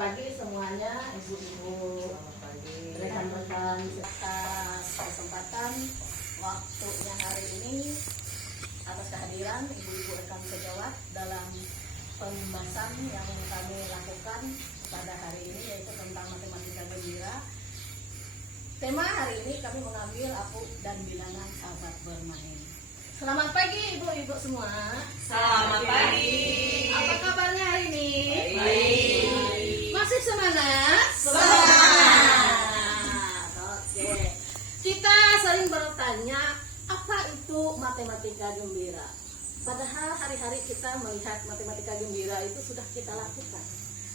pagi semuanya, ibu-ibu, rekan-rekan atas kesempatan waktunya hari ini, atas kehadiran ibu-ibu rekan sejawat dalam pembahasan yang kami lakukan pada hari ini, yaitu tentang matematika gembira. Tema hari ini kami mengambil aku dan bilangan sahabat bermain. Selamat pagi ibu-ibu semua. Selamat pagi. Apa kabarnya hari ini? Baik. Masih semangat? Semangat. Oke. Kita sering bertanya, apa itu matematika gembira? Padahal hari-hari kita melihat matematika gembira itu sudah kita lakukan.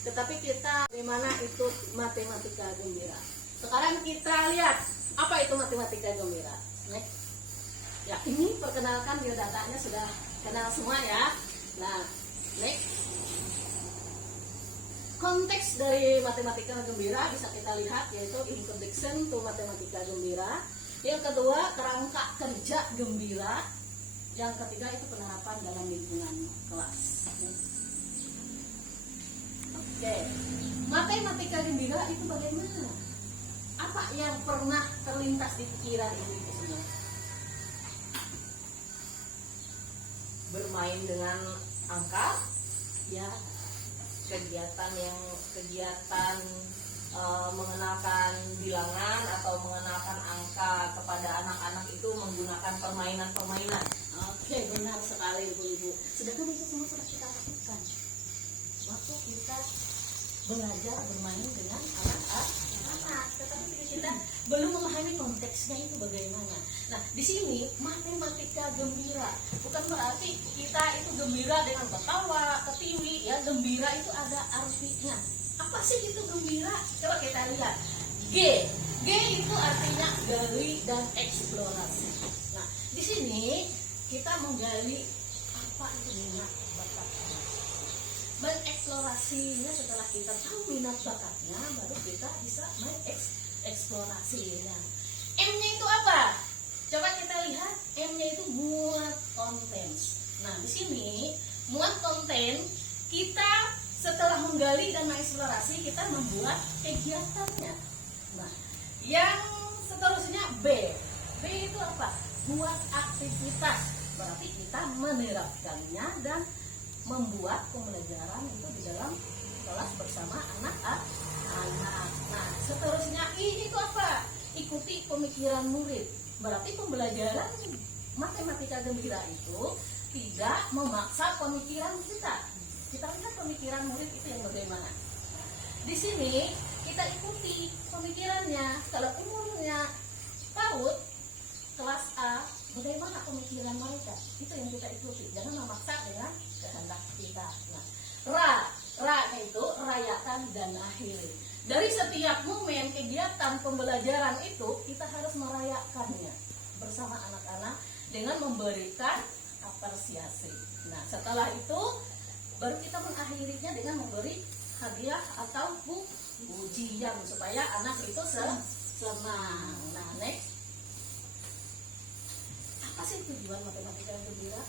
Tetapi kita bagaimana itu matematika gembira? Sekarang kita lihat apa itu matematika gembira. Next. Ya, ini perkenalkan biodatanya sudah kenal semua ya. Nah, next. Konteks dari matematika gembira bisa kita lihat, yaitu introduction to matematika gembira. Yang kedua, kerangka kerja gembira. Yang ketiga itu penerapan dalam lingkungan kelas. Oke, matematika gembira itu bagaimana? Apa yang pernah terlintas di pikiran ibu-ibu semua? Bermain dengan angka, Ya, kegiatan mengenalkan bilangan atau mengenalkan angka kepada anak-anak itu menggunakan permainan-permainan. oke, benar sekali ibu-ibu. Sedangkan itu semua sudah kita lakukan waktu kita belajar bermain dengan anak-anak. Tetapi kita belum memahami konteksnya itu bagaimana. Nah, di sini matematika gembira bukan berarti kita itu gembira dengan ketawa, ketiwi, ya. Gembira itu ada artinya. Apa sih itu gembira? Coba kita lihat. G itu artinya gali dan eksplorasi. Nah, di sini kita menggali apa itu minat bakat anak. Mengeksplorasinya, setelah kita tahu minat bakatnya, baru kita bisa mengeksplorasinya. M-nya itu apa? Coba kita lihat, M-nya itu muat konten. Nah, di sini muat konten, kita setelah menggali dan mengeksplorasi, kita membuat kegiatannya. Nah, yang seterusnya B itu apa? Buat aktivitas. Berarti kita menerapkannya dan membuat pembelajaran itu di dalam kelas bersama anak-anak. Nah, seterusnya I itu apa? Ikuti pemikiran murid. Berarti pembelajaran matematika gembira itu tidak memaksa pemikiran kita. Kita lihat pemikiran murid itu yang bagaimana. Di sini kita ikuti pemikirannya. Kalau umurnya PAUD kelas A, bagaimana pemikiran mereka? Itu yang kita ikuti. Jangan memaksa dengan kehendak kita. Nah, ra itu rayakan dan akhiri. Dari setiap momen kegiatan pembelajaran itu kita harus merayakannya bersama anak-anak dengan memberikan apresiasi. Nah, setelah itu baru kita mengakhirinya dengan memberi hadiah atau pujian supaya anak itu senang. Nah, next. Apa sih tujuan matematika gembira?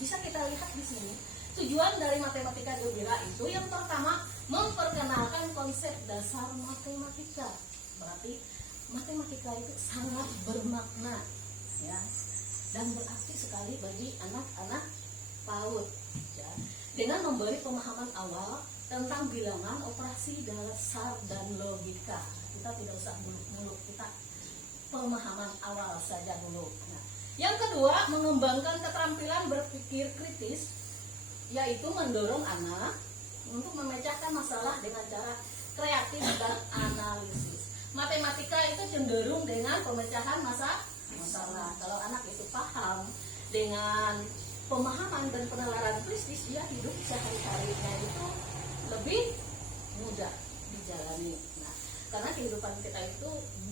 Bisa kita lihat di sini. Tujuan dari matematika gembira itu yang pertama, memperkenalkan konsep dasar matematika. Berarti matematika itu sangat bermakna, ya, dan berarti sekali bagi anak-anak PAUD, ya. Dengan memberi pemahaman awal tentang bilangan, operasi dasar dan logika. Kita tidak usah muluk-muluk, kita pemahaman awal saja dulu. Nah, yang kedua, mengembangkan keterampilan berpikir kritis, yaitu mendorong anak untuk memecahkan masalah dengan cara kreatif dan analisis. Matematika itu cenderung dengan pemecahan masalah. Kalau anak itu paham dengan pemahaman dan penalaran kritis, dia hidup sehari-harinya itu lebih mudah dijalani. Nah, karena kehidupan kita itu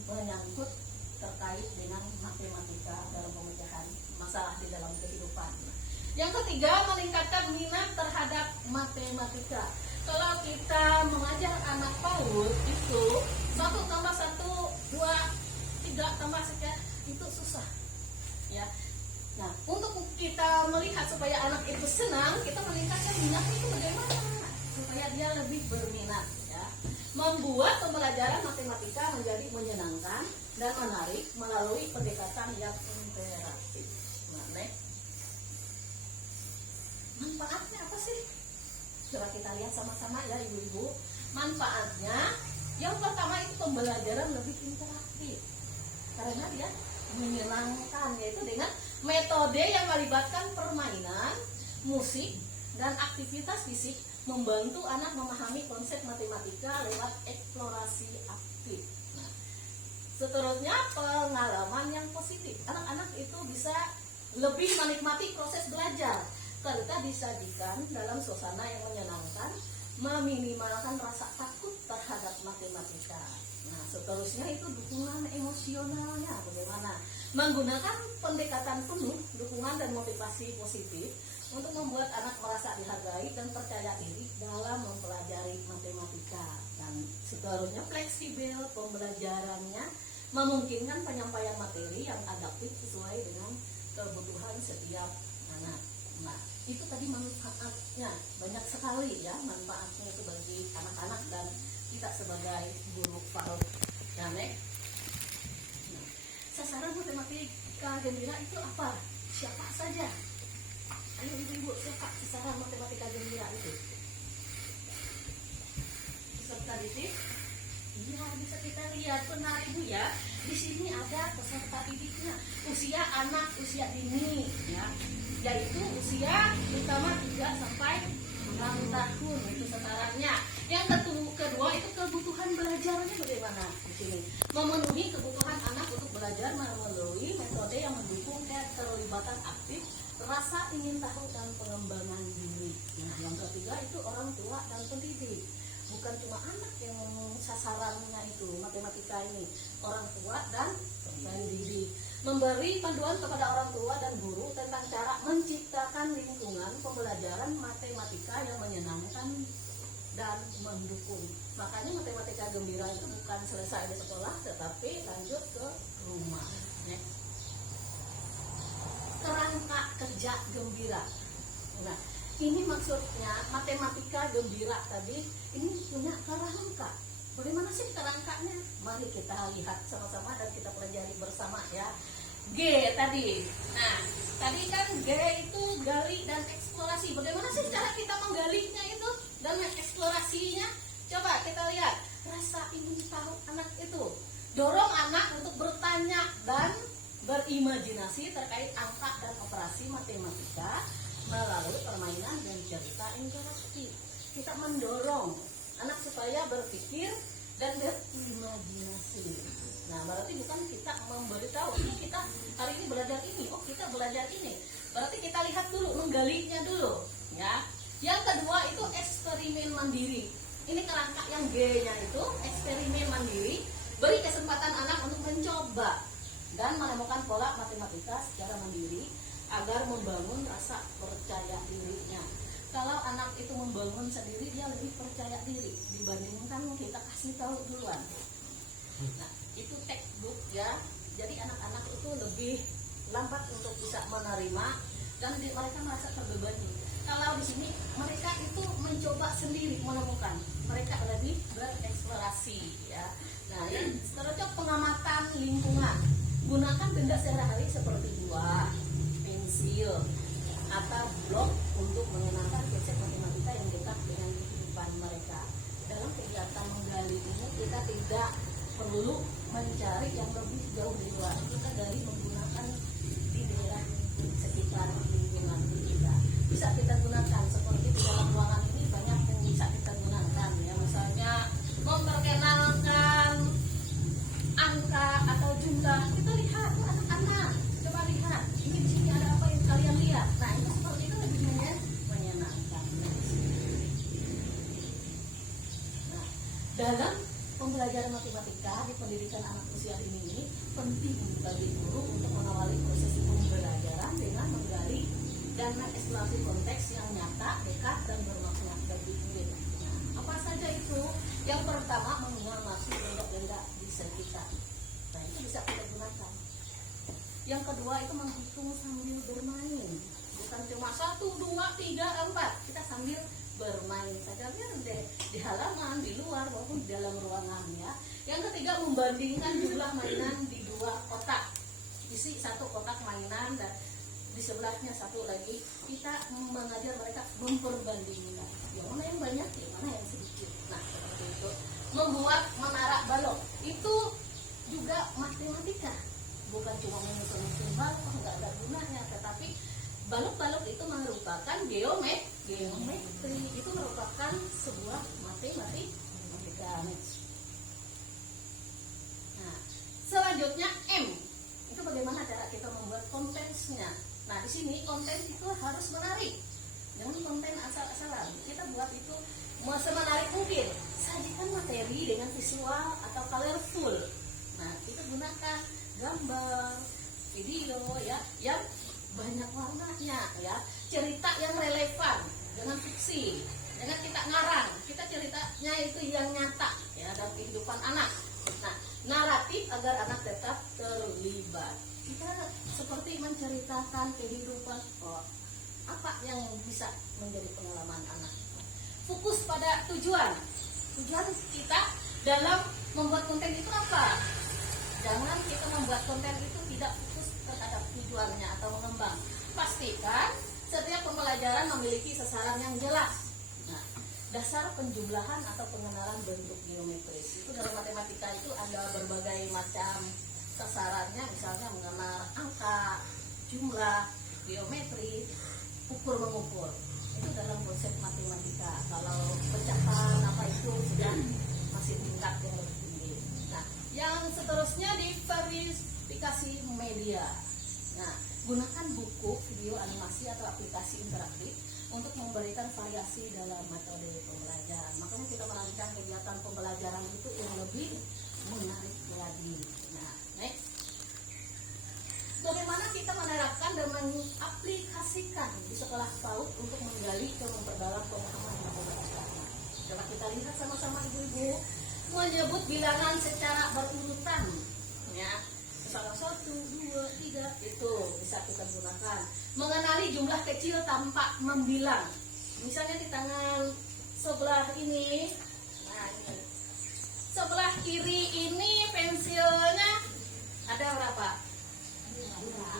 menyangkut terkait dengan matematika dalam pemecahan masalah di dalam kehidupan. Yang ketiga, meningkatkan minat terhadap matematika. Kalau kita mengajar anak PAUD itu 1 tambah 1, 2, 3 tambah sekian, itu susah, ya. Nah, untuk kita melihat supaya anak itu senang, kita meningkatkan minat itu bagaimana supaya dia lebih berminat, ya. membuat pembelajaran matematika menjadi menyenangkan dan menarik melalui pendekatan yang interaktif. Nah, next. Manfaatnya apa sih? Coba kita lihat sama-sama ya ibu-ibu. Manfaatnya yang pertama itu pembelajaran lebih interaktif karena dia menyenangkan, yaitu dengan metode yang melibatkan permainan, musik, dan aktivitas fisik membantu anak memahami konsep matematika lewat eksplorasi aktif. Nah, seterusnya pengalaman yang positif. Anak-anak itu bisa lebih menikmati proses belajar karena disajikan dalam suasana yang menyenangkan, meminimalkan rasa takut terhadap matematika. Nah, seterusnya itu dukungan emosionalnya bagaimana? Menggunakan pendekatan penuh dukungan dan motivasi positif untuk membuat anak merasa dihargai dan percaya diri dalam mempelajari matematika. Dan seterusnya fleksibel pembelajarannya, memungkinkan penyampaian materi yang adaptif sesuai dengan kebutuhan setiap anak. Nah, itu tadi manfaatnya banyak sekali ya, manfaatnya itu bagi anak-anak dan kita sebagai guru PAUD. Nah, sasaran matematika gembira itu apa? Siapa saja? Ayo ibu-ibu, siapa sasaran matematika gembira itu? Peserta didik? Iya, bisa kita lihat, benar ibu ya. Di sini ada peserta didiknya. Usia anak, usia dini ya, yaitu usia utama 3 sampai 6 tahun itu sasarannya. Yang kedua itu kebutuhan belajarnya bagaimana di sini? Memenuhi kebutuhan anak untuk belajar melalui metode yang mendukung keterlibatan aktif, rasa ingin tahu dan pengembangan diri. Nah, yang ketiga itu orang tua dan pendidik. Bukan cuma anak yang sasarannya itu matematika ini, orang tua dan pendidik. Memberi panduan kepada orang tua dan guru tentang cara menciptakan lingkungan pembelajaran matematika yang menyenangkan dan mendukung. Makanya matematika gembira itu bukan selesai di sekolah, tetapi lanjut ke rumah. Next. Kerangka kerja gembira. Nah, ini maksudnya matematika gembira tadi ini punya kerangka. Bagaimana sih kerangkanya? Mari kita lihat sama-sama dan kita pelajari bersama ya. G tadi. Nah, tadi kan G itu gali dan eksplorasi. Bagaimana sih cara kita menggalinya itu dan eksplorasinya? Coba kita lihat. Rasa ingin tahu anak itu. Dorong anak untuk bertanya dan berimajinasi terkait angka dan operasi matematika melalui permainan dan cerita interaktif. Kita mendorong anak supaya berpikir dan berimajinasi. Nah, berarti bukan kita memberitahu, ini kita hari ini belajar ini, oh kita belajar ini. Berarti kita lihat dulu, menggalinya dulu, ya. Yang kedua itu eksperimen mandiri. Ini kerangka yang G-nya itu eksperimen mandiri, beri kesempatan anak untuk mencoba dan menemukan pola matematika secara mandiri agar membangun rasa percaya dirinya. Kalau anak itu membangun sendiri, dia lebih percaya diri dibandingkan kita kasih tahu duluan. Nah, itu textbook ya. Jadi anak-anak itu lebih lambat untuk bisa menerima dan mereka merasa terbebani. Kalau di sini mereka itu mencoba sendiri menemukan, mereka lebih bereksplorasi ya. Nah, yang seterusnya pengamatan lingkungan. Gunakan benda sehari-hari seperti buah, pensil, atau blok untuk mengenalkan konsep matematika yang dekat dengan kehidupan mereka. Dalam kegiatan menggali ini kita tidak perlu mencari yang lebih jauh di luar. Kita dari menggunakan di daerah sekitar lingkungan kita. Bisa kita gunakan seperti di dalam ruangan ini banyak yang bisa kita gunakan ya. Misalnya memperkenalkan angka atau jumlah. Kita lihat anak-anak. Coba lihat. Ini di sini ada apa yang kalian lihat. Nah, itu seperti itu lebih menyenangkan. Nah, dalam pembelajaran matematika di pendidikan anak usia dini ini penting bagi guru untuk mengawali proses pembelajaran dengan menggali dan mengeksplorasi konteks yang nyata, dekat, dan bermakna bagi murid. Nah, apa saja itu? Yang pertama, mengamati benda-benda di sekitar. Nah, itu bisa kita gunakan. Yang kedua itu menghitung sambil bermain. Bukan cuma 1, 2, 3, 4. Kita sambil bermain saja biar di halaman, di luar. luar maupun di dalam ruangan ya. Yang ketiga, membandingkan jumlah mainan di 2 kotak. Isi 1 kotak mainan dan di sebelahnya satu lagi. Kita mengajar mereka memperbandingkan yang mana yang banyak, yang mana yang sedikit. Nah, seperti itu. Membuat menara balok itu juga matematika, bukan cuma menghitung balok, nggak ada gunanya, tetapi balok-balok itu merupakan geometri, itu merupakan sebuah matematika. Nah, selanjutnya M, itu bagaimana cara kita membuat kontennya. Nah, di sini konten itu harus menarik, jangan konten asal-asalan. Kita buat itu semenarik mungkin, sajikan materi dengan visual atau colorful. Nah, kita gunakan gambar, video ya, yang banyak warnanya ya, cerita yang relevan dengan fiksi, jangan kita ngarang, kita ceritanya itu yang nyata ya dalam kehidupan anak. Nah, naratif agar anak tetap terlibat. Kita seperti menceritakan kehidupan, apa yang bisa menjadi pengalaman anak. Fokus pada tujuan kita dalam membuat konten itu apa? Jangan kita membuat konten itu tidak fokus terhadap tujuannya atau mengembang. Pastikan setiap pembelajaran memiliki sasaran yang jelas. Nah, dasar penjumlahan atau pengenalan bentuk geometris itu dalam matematika itu ada berbagai macam sasarannya, misalnya mengenal angka, jumlah, geometri, ukur mengukur. Itu dalam konsep matematika. Kalau pecahan apa itu sudah masih tingkat yang lebih tinggi. Nah, yang seterusnya di verifikasi media. Nah, gunakan buku, video, animasi atau aplikasi interaktif untuk memberikan variasi dalam metode pembelajaran. Makanya kita merancang kegiatan pembelajaran itu yang lebih menarik lagi. Nah, next. Bagaimana kita menerapkan dan mengaplikasikan di sekolah PAUD untuk menggali dan memperdalam pemahaman matematika. Coba kita lihat sama-sama ibu-ibu, menyebut bilangan secara berurutan ya. Misalnya 1, 2, 3 itu bisa kita gunakan. Mengenali jumlah kecil tanpa membilang. Misalnya di tangan sebelah ini, nah ini. Sebelah kiri ini pensilnya ada berapa?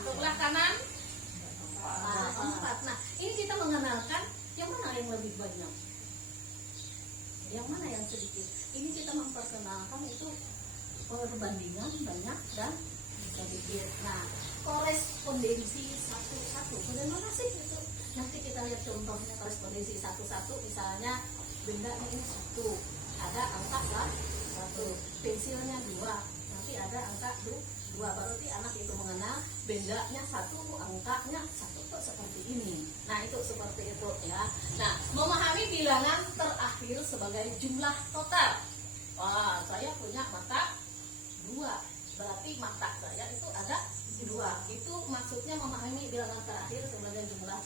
Sebelah kanan 4. Nah, ini kita mengenalkan yang mana yang lebih banyak, yang mana yang sedikit. Ini kita memperkenalkan itu perbandingan banyak dan sedikit. Nah, korespondensi 1-1 bagaimana sih itu? Nanti kita lihat contohnya korespondensi 1-1. Misalnya bendanya ini 1, ada angka 1, pensilnya 2, nanti ada angka 2. Berarti anak itu mengenal bendanya 1, angkanya 1 kok seperti ini. Nah, itu seperti itu ya. Nah, memahami bilangan terakhir sebagai jumlah total. Wah, saya punya mata 2, berarti mata saya itu ada 2. Itu maksudnya memahami bilangan terakhir sebagai jumlah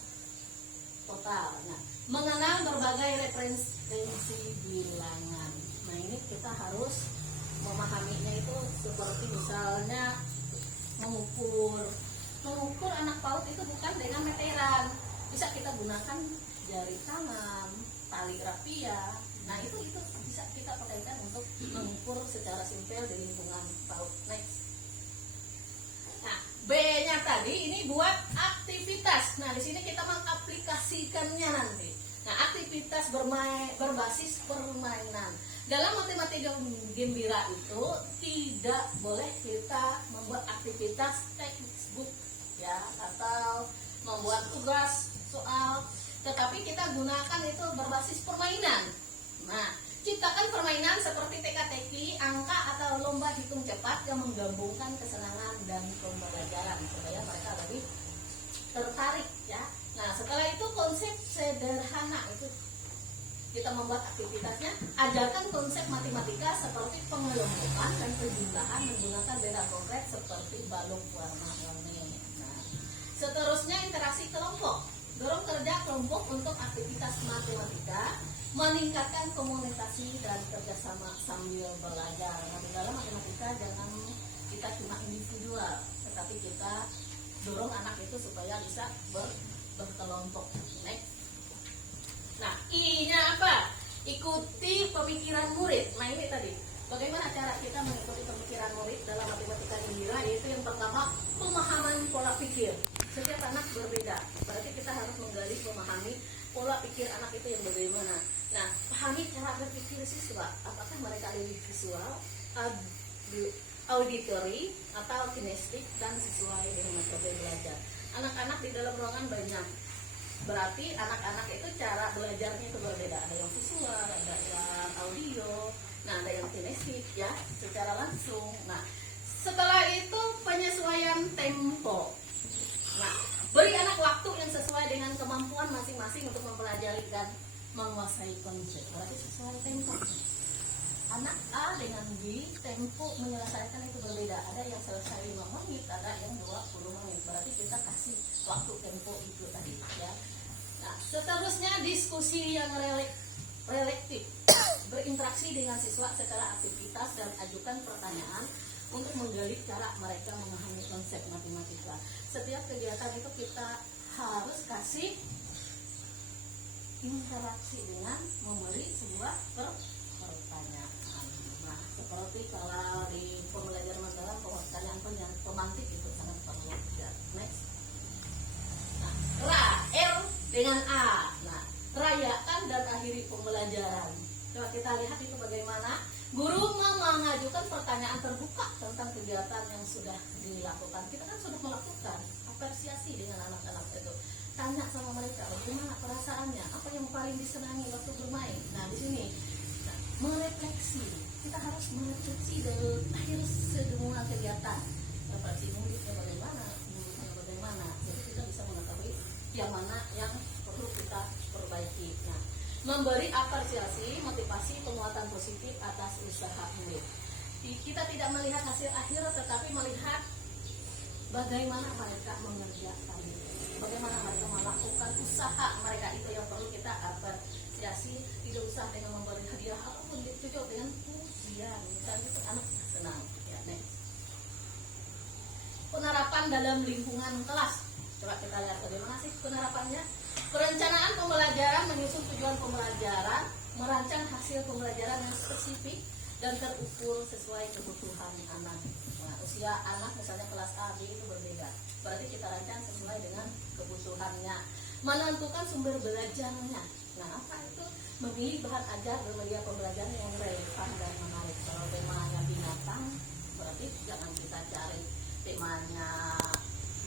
total. Nah, mengenal berbagai referensi bilangan. Nah, ini kita harus memahaminya itu seperti misalnya mengukur anak PAUD itu bukan dengan meteran, bisa kita gunakan jari tangan, tali rapia. Nah, itu bisa kita pakaikan untuk mengukur secara simpel di lingkungan PAUD. Next. Nah, B-nya tadi ini buat aktivitas. Nah, di sini kita mengaplikasikannya nanti. Nah, aktivitas berbasis permainan. Dalam matematika gembira itu tidak boleh kita membuat aktivitas textbook ya, atau membuat tugas soal, tetapi kita gunakan itu berbasis permainan. Nah, ciptakan permainan seperti teka-teki, angka atau lomba hitung cepat yang menggabungkan kesenangan dan pembelajaran supaya mereka lebih tertarik ya. Nah, setelah itu konsep sederhana itu kita membuat aktivitasnya, ajarkan konsep matematika seperti pengelompokan dan penjumlahan menggunakan benda konkret seperti balok warna-warni. Nah, seterusnya interaksi kelompok. Dorong kerja kelompok untuk aktivitas matematika, meningkatkan komunikasi dan kerjasama sambil belajar. Nah, di dalam matematika jangan kita cuma individual, tetapi kita dorong anak itu supaya bisa berkelompok. Next. Nah, I-nya apa? ikuti pemikiran murid. Nah ini tadi, bagaimana cara kita mengikuti pemikiran murid dalam matematika gembira, yaitu yang pertama pemahaman pola pikir. Setiap anak berbeda, berarti kita harus menggali memahami pola pikir anak itu yang bagaimana. Nah, pahami cara berpikir siswa, apakah mereka lebih visual, auditory, atau kinestik, dan sesuai dengan metode belajar. Anak-anak di dalam ruangan banyak, berarti anak-anak itu cara belajarnya itu berbeda. Ada yang visual, ada yang audio, nah ada yang kinestik ya, secara langsung. Nah, setelah itu penyesuaian tempo. Nah, beri anak waktu yang sesuai dengan kemampuan masing-masing untuk mempelajari dan menguasai konsep. Berarti sesuai tempo. Anak A dengan B, tempo menyelesaikan itu berbeda. Ada yang selesai 5 menit, ada yang 20 menit. Berarti kita kasih waktu tempo itu tadi ya. Nah, seterusnya diskusi yang relektif. Berinteraksi dengan siswa secara aktivitas dan ajukan pertanyaan untuk menggali cara mereka memahami konsep matematika. Setiap kegiatan itu kita harus kasih interaksi dengan memberi sebuah pertanyaan. Nah, seperti kalau di pembelajaran mendalam pertanyaan pemantik itu sangat perlu. Next. Nah, R dengan A. Nah, rayakan dan akhiri pembelajaran. Coba kita lihat itu bagaimana guru mengajukan pertanyaan terbuka tentang kegiatan yang sudah dilakukan. Kita kan sudah melakukan apresiasi dengan anak-anak itu. Tanya sama mereka bagaimana perasaannya, apa yang paling disenangi waktu bermain. Nah, di sini merefleksi. Kita harus merefleksi dari akhir semua kegiatan. Refleksi muridnya bagaimana, muridnya bagaimana. Jadi kita bisa mengetahui yang mana yang perlu kita perbaiki. Nah, memberi apresiasi, motivasi, penguatan positif atas usaha murid. Kita tidak melihat hasil akhir, tetapi melihat bagaimana mereka mengerjakan, bagaimana mereka melakukan usaha mereka, itu yang perlu kita apresiasi. Tidak usah dengan memberi hadiah apapun, cukup dengan pujian. Misalnya itu anak senang. Ya, next. Penerapan dalam lingkungan kelas. Coba kita lihat bagaimana sih penerapannya. Perencanaan pembelajaran, menyusun tujuan pembelajaran, merancang hasil pembelajaran yang spesifik dan terukur sesuai kebutuhan anak. Nah, usia anak misalnya kelas A, B itu berbeda. Berarti kita rancang sesuai dengan kebutuhannya. Menentukan sumber belajarnya. Nah, apa itu? Memilih bahan ajar dan media pembelajaran yang relevan dan menarik. Kalau temanya binatang, berarti jangan kita cari temanya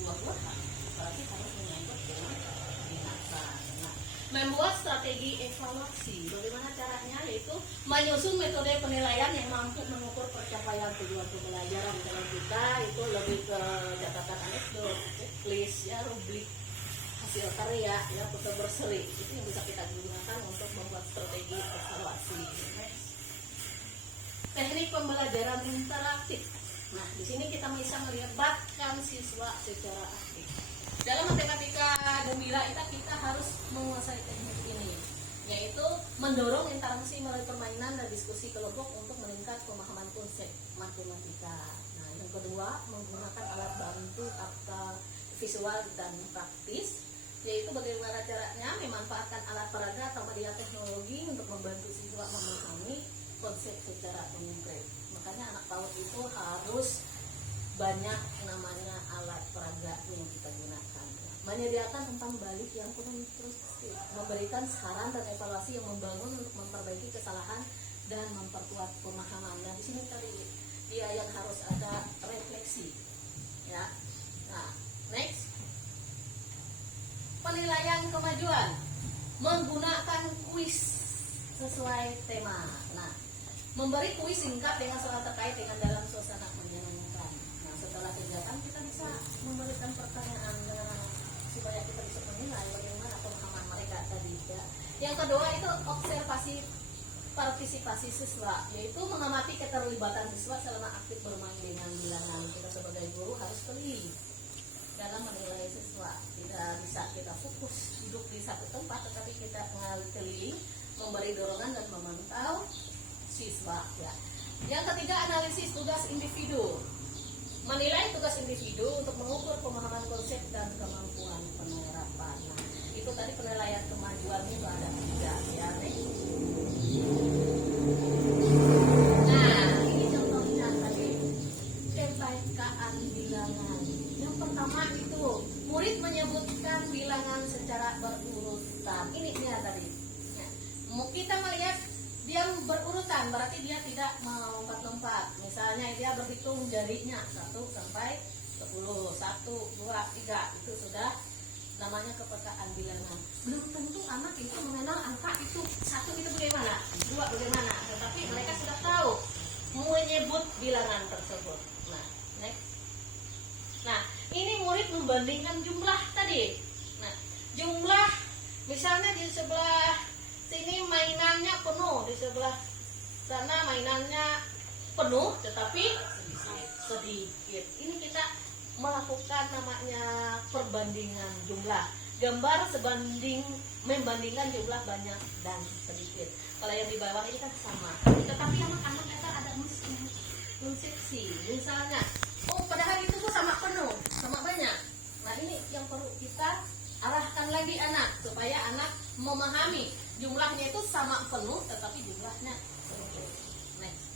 buah-buahan. Berarti harus menyangkut dengan binatang. Nah, membuat strategi evaluasi. Bagaimana caranya? Yaitu menyusun metode penilaian yang mampu mengukur pencapaian tujuan pembelajaran. Kalau kita itu lebih ke catatan anekdot, checklist, ya, rubrik, hasil karya, ya, foto berseri. Itu yang bisa kita gunakan untuk membuat strategi evaluasi. Next. Teknik pembelajaran interaktif. Nah, di sini kita bisa melibatkan siswa secara aktif. Dalam matematika gembira kita harus menguasai teknik ini, yaitu mendorong interaksi melalui permainan dan diskusi kelompok untuk meningkat pemahaman konsep matematika. Nah, yang kedua, menggunakan alat bantu atau visual dan praktis, yaitu bagaimana caranya memanfaatkan alat peraga atau media teknologi untuk membantu siswa memahami konsep secara konkret. Makanya anak PAUD itu harus banyak namanya alat peraga yang kita gunakan. Menyediakan umpan balik yang konstruktif, memberikan saran dan evaluasi yang membangun untuk memperbaiki kesalahan dan memperkuat pemahaman. Nah, di sini tadi dia yang harus ada refleksi. Ya. Nah, next. Penilaian kemajuan, menggunakan kuis sesuai tema. Nah, memberi kuis singkat dengan soal terkait dengan dalam suasana menyenangkan. Nah, setelah kegiatan kita bisa memberikan pertanyaan dengan supaya kita bisa menilai bagaimana pemahaman mereka tadi. Ya. Yang kedua itu observasi partisipasi siswa, yaitu mengamati keterlibatan siswa selama aktif bermain dengan bilangan. Kita sebagai guru harus teliti dalam menilai siswa. Tidak bisa kita fokus duduk di satu tempat, tetapi kita keliling, memberi dorongan dan memantau siswa. Ya. Yang ketiga, analisis tugas individu. Menilai tugas individu untuk mengukur pemahaman konsep dan kemampuan penerapan. Nah, itu tadi penilaian kemajuan itu ada 3 ya. Nah, ini contohnya tadi perbaikan bilangan. Yang pertama itu murid menyebutkan bilangan secara berurutan. Ini dia tadi. Ya. Kita melihat dia berurutan, berarti dia tidak melompat-lompat. Misalnya dia berhitung jarinya 1 sampai 10, 1, 2, 3, itu sudah namanya kepekaan bilangan. Belum tentu anak itu mengenal angka itu 1 itu bagaimana, 2 bagaimana, tetapi mereka sudah tahu menyebut bilangan tersebut. Nah, next. Nah, ini murid membandingkan jumlah tadi. Nah, jumlah misalnya di sebelah sini mainannya penuh, di sebelah sana mainannya penuh, tetapi sedikit. Ini kita melakukan namanya perbandingan jumlah. Gambar membandingkan jumlah banyak dan sedikit. Kalau yang di bawah ini kan sama. Tetapi anak-anak kita ada konsepsi. Misalnya, oh padahal itu tuh sama penuh, sama banyak. Nah ini yang perlu kita arahkan lagi anak supaya anak memahami jumlahnya itu sama penuh, tetapi jumlahnya sedikit. Next.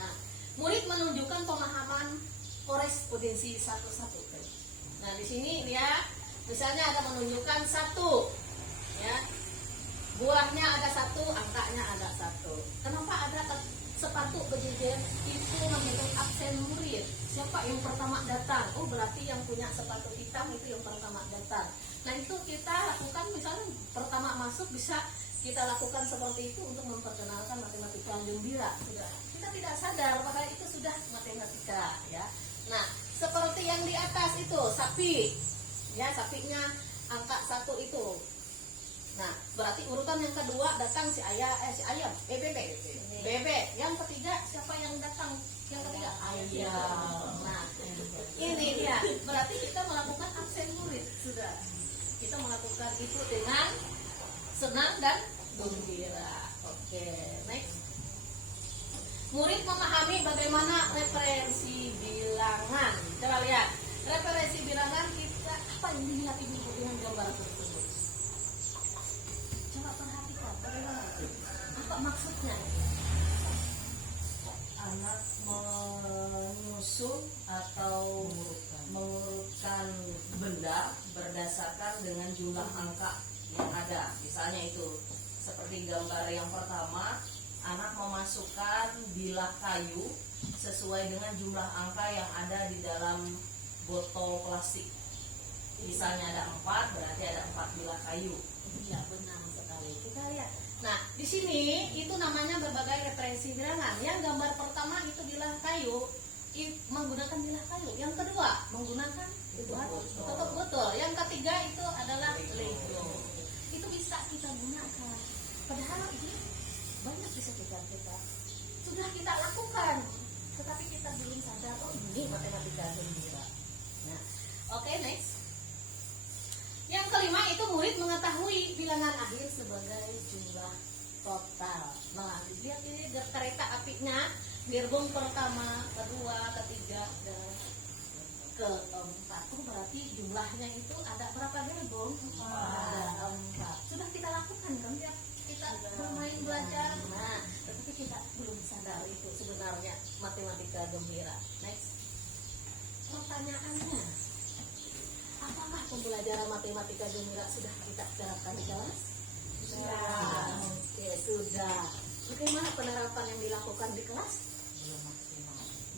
Nah, murid menunjukkan pemahaman korespondensi satu-satu. Nah, di sini dia misalnya ada menunjukkan 1, ya. Buahnya ada 1, angkanya ada 1. Kenapa ada sepatu berjejer? Itu menghitung absen murid. Siapa yang pertama datang? Oh, berarti yang punya sepatu hitam itu yang pertama datang. Nah, itu kita lakukan misalnya pertama masuk bisa kita lakukan seperti itu untuk memperkenalkan matematika gembira. Sudah. Kita tidak sadar padahal itu sudah matematika, ya. Nah, seperti yang di atas itu sapi, ya sapinya angka 1 itu. Nah, berarti urutan yang kedua datang si ayam, bebek. Yang ketiga siapa yang datang? Yang ketiga ayam. Nah, ini dia. Berarti kita melakukan absen murid sudah. Kita melakukan itu dengan senang dan gembira. Oke, next. Murid memahami bagaimana referensi bilangan. Coba lihat, referensi bilangan kita apa yang dilihat ibu dengan gambar tersebut? Coba perhatikan bagaimana? Apa maksudnya? Anak menyusun atau mengurutkan benda berdasarkan dengan jumlah angka yang ada. Misalnya itu seperti gambar yang pertama, anak memasukkan bilah kayu sesuai dengan jumlah angka yang ada di dalam botol plastik. Misalnya ada 4, berarti ada 4 bilah kayu. Iya, benar sekali. Kita lihat. Nah, di sini itu namanya berbagai referensi bilangan. Yang gambar pertama itu bilah kayu, menggunakan bilah kayu. Yang kedua menggunakan tutup botol. Yang ketiga itu adalah Lego. Itu bisa kita gunakan. Padahal ini banyak bisa kita sudah kita lakukan, tetapi kita belum sadar. Oh, ini matematika gembira. Nah, oke, next. Yang kelima itu murid mengetahui bilangan akhir sebagai jumlah total. Nah, lihat ini kereta apinya, gerbong pertama, kedua, ketiga, dan keempat. Oh, berarti jumlahnya itu ada berapa gerbong? Ada 4. Sudah kita lakukan kan ya? Kita bermain belajar. Nah, tetapi kita belum sadar itu sebenarnya matematika gembira. Next. Pertanyaannya, apakah pembelajaran matematika gembira sudah kita terapkan di kelas? Sudah. Oke, sudah. Bagaimana penerapan yang dilakukan di kelas?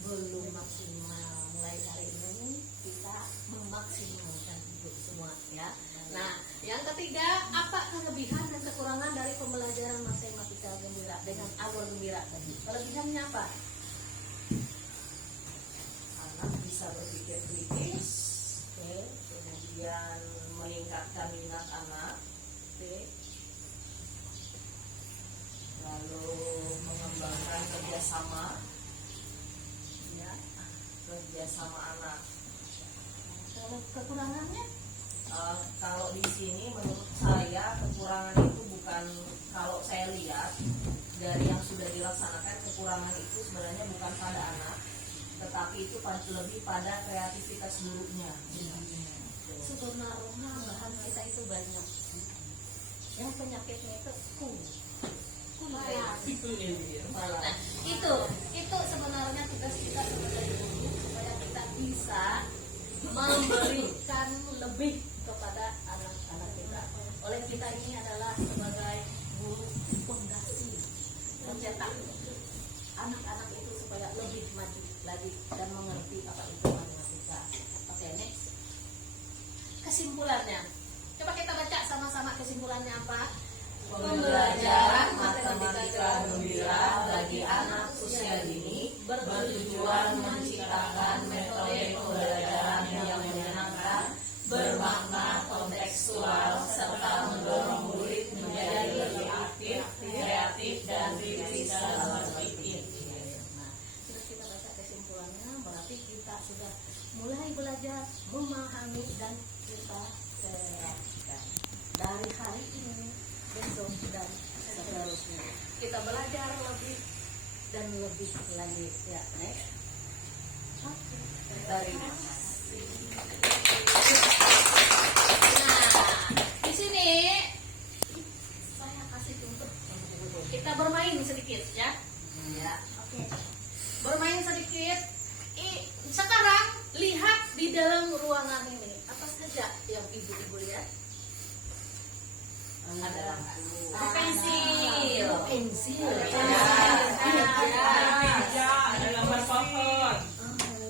Belum maksimal. Mulai dari ini kita memaksimalkan itu semua, ya. Nah, yang ketiga, apa kelebihan dan kekurangan dari pembelajaran matematika gembira dengan alur gembira tadi? Kelebihannya apa? Anak bisa berpikir kritis, kemudian meningkatkan minat anak, lalu mengembangkan kerjasama, ya, kerjasama anak. Kalau kekurangannya? Kalau di sini menurut saya kekurangan itu bukan, kalau saya lihat dari yang sudah dilaksanakan, kekurangan itu sebenarnya bukan pada anak, tetapi itu lebih pada kreativitas gurunya. Sebenarnya bahan kita itu banyak. Yang penyakitnya itu Nah, itu sebenarnya tugas kita sebagai guru supaya kita bisa memberikan lebih kepada anak-anak kita. Oleh kita ini adalah sebagai guru fondasi mencetak anak-anak itu supaya lebih maju lagi dan mengerti apa itu matematika. Oke, next. Kesimpulannya. Coba kita baca sama-sama kesimpulannya apa? Pembelajaran matematika gembira bagi anak usia dini bertujuan menciptakan metode pembelajaran yang menyenangkan, bermakna kontekstual, serta mendorong murid menjadi lebih aktif, kreatif, dan kritis dalam berpikir. Nah, terus kita baca kesimpulannya, berarti kita sudah mulai belajar memahami dan kita terapkan dari hari ini, besok, dan seterusnya. Kita belajar lebih dan lebih lagi. Ya, next. Oke. Terima Nah, di sini saya kasih contoh. Kita bermain sedikit ya. Ya. Oke. Bermain sedikit. Sekarang lihat di dalam ruangan ini apa saja yang ibu-ibu lihat? Ada Pensil. Pensil. Ada gambar pohon.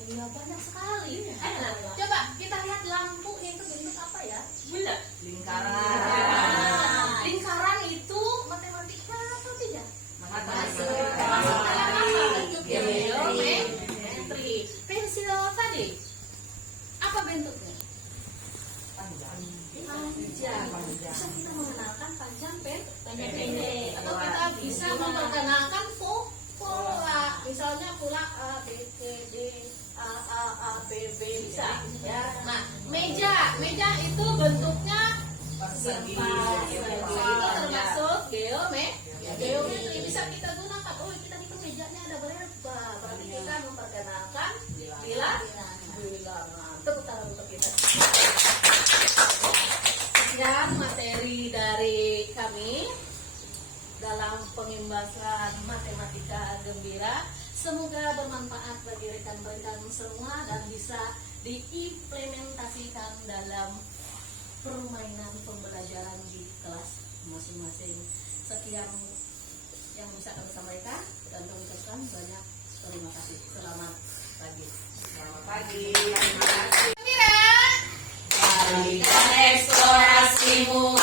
Iya, banyak sekali. Nah, coba kita lihat lampunya itu bentuk apa ya? Bulat. Lingkaran. Lingkaran itu matematika atau tidak? Matematika. Masuk dalam apa? Bentuk Geometri. geometri. Pensil tadi apa bentuknya? Panjang. Panjang. Bisa kita mengenalkan panjang, pendek. Atau kita bisa memperkenalkan pola. Misalnya pola A, B, C, D, A, B, B bisa. Ya. Nah, meja itu bentuknya Persegi. itu termasuk geometri. Bisa kita gunakan. Oh, kita hitung mejanya ada berapa? Berarti kita memperkenalkan bilangan. Tepuk tangan untuk kita. Sekian materi dari kami dalam pengembasan matematika gembira. Semoga bermanfaat bagi rekan-rekan semua dan bisa diimplementasikan dalam permainan pembelajaran di kelas masing-masing. Sekian yang bisa kami sampaikan dan kami ucapkan banyak terima kasih. Selamat pagi. Selamat pagi. Terima kasih. Gembira. Balikan eksplorasimu.